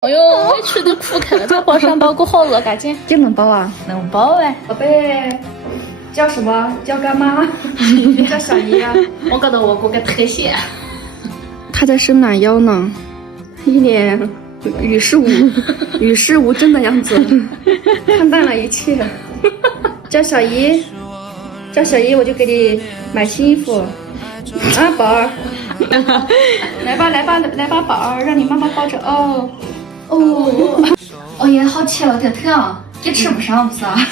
哎呦，委屈的哭开了，这包上包裹好热，赶紧。也能包啊？能包哎，宝贝，叫什么？叫干妈？叫小姨啊？我觉得我给个特写。他在伸懒腰呢，一脸与世无争的样子，看淡了一切。叫小姨，叫小姨，我就给你买新衣服。啊，宝儿，来吧来吧来吧，宝儿，让你妈妈抱着哦。哦耶，好吃了，特特啊，也吃不上是吧？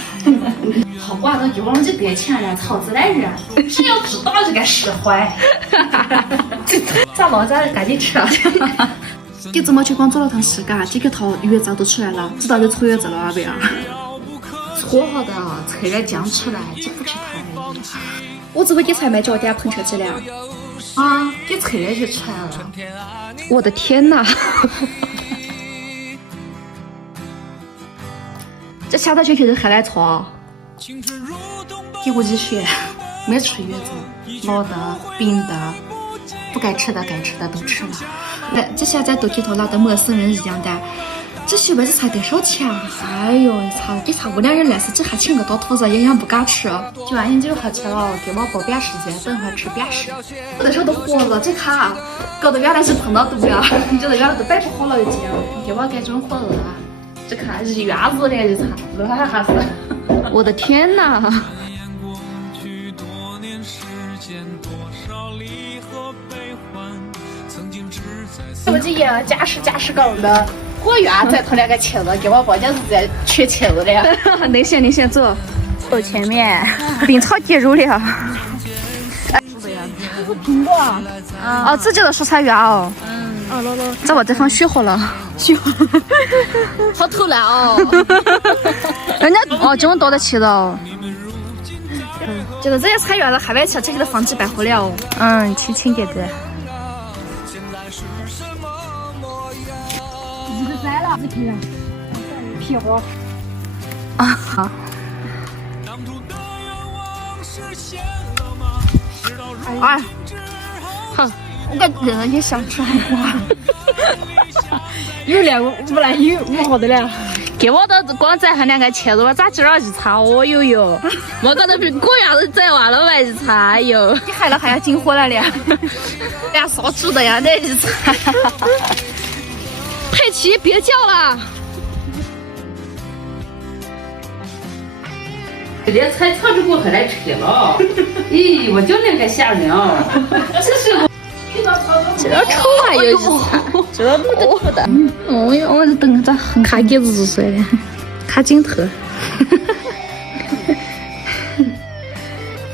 好瓜都给我们这给钱了，操自来热，谁要知道这个释怀？咋忙咱赶紧吃了。你怎么去光做了趟事嘎？几个头月照都出来了，知道就出月子了啊，贝儿。搓好的，吹点姜出来，这不吃太热。我只会给菜买脚点碰车子了。啊，给吹了就出来了。我的天哪！这下到就开始喝奶茶，给我继续，没出月子，老的、病的，不该吃的都吃了。这下在肚皮头拉得陌生人一样的。这媳妇子才得少钱啊！哎呦，你查我俩人来是这还请个到兔子，营养不敢吃。9月9号去了，给我包边时间，等会儿吃边时。我那时候都活了，这卡搞得原来是碰到毒呀！你觉得原来都摆不好了已经。给我改成火了，这看日月日的日查，热还是。我的天哪！我这也假实梗的，果园再投2个茄子，给我包饺子再缺茄子的。内线走，走前面，冰炒鸡肉了。苹果哦，自己的蔬菜园哦。哦，姥姥，在我这放雪货了。好偷懒哦。人家这么多的茄子哦。觉得这些菜园子还没吃，这给它放几百盒了哦。亲姐姐。摘了，皮货啊！哎，好，我感觉也想吃海瓜。有2个不然有5号的了。给我的光摘上2个茄子，我咋今儿一查我有，我觉得比果园子摘完了我一查，哎呦，你害了还要进货了了，俩烧煮的呀，那一查。佩奇，别叫了。连菜炒着过后来吃了，咦，我就那个吓人啊！这是这丑啊，有一查，这不得不的。哦哟，我这等着很卡给子睡的，卡镜头。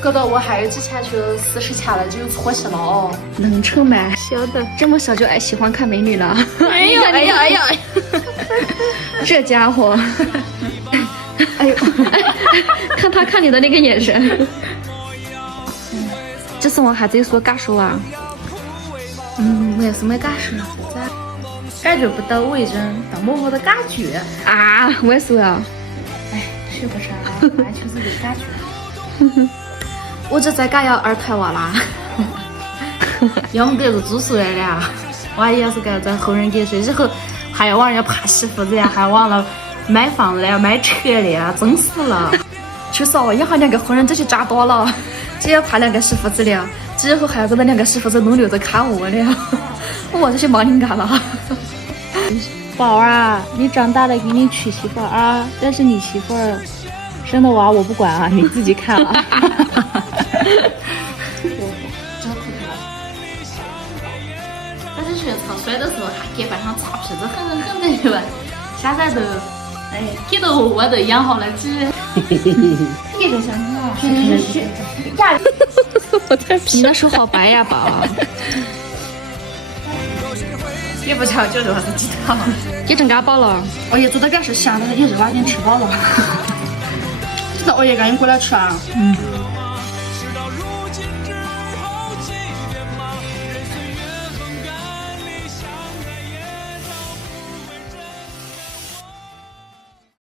觉得我还有之前去40钱了就有错气了哦。能丑吗？晓得，这么小就喜欢看美女了。哎呦哎呀哎呀！这家伙，哎呦，看他看你的那个眼神。这是我孩子有所感受啊。我也是没感受，感觉不到为人当母后的感觉啊！我也是啊。哎，说不上来，完全是没感觉。我这在家要2胎娃啦。要么得是住宿来了，万一要是该在后人给谁，以后还要往人家爬媳妇子呀，还忘了买房子呀、买车了呀，真是了。确实哦，以后2个后人这些渣多了，只要怕2个媳妇子了，之后还要跟那2个媳妇子轮流着看我了。我这些忙灵感了。宝儿啊，你长大了给你娶媳妇儿啊，但是你媳妇儿生的娃我不管啊，你自己看啊。但是学潮水的时候，还给班上擦皮子狠的去吧，现在都，哎，给到我都养好了这。给着想想啊，我在皮。你那手好白呀，宝。也不瞧就多少几套。也真嘎饱了。我也做的干是香的，一直晚点吃饱了。那我也赶紧过来吃啊。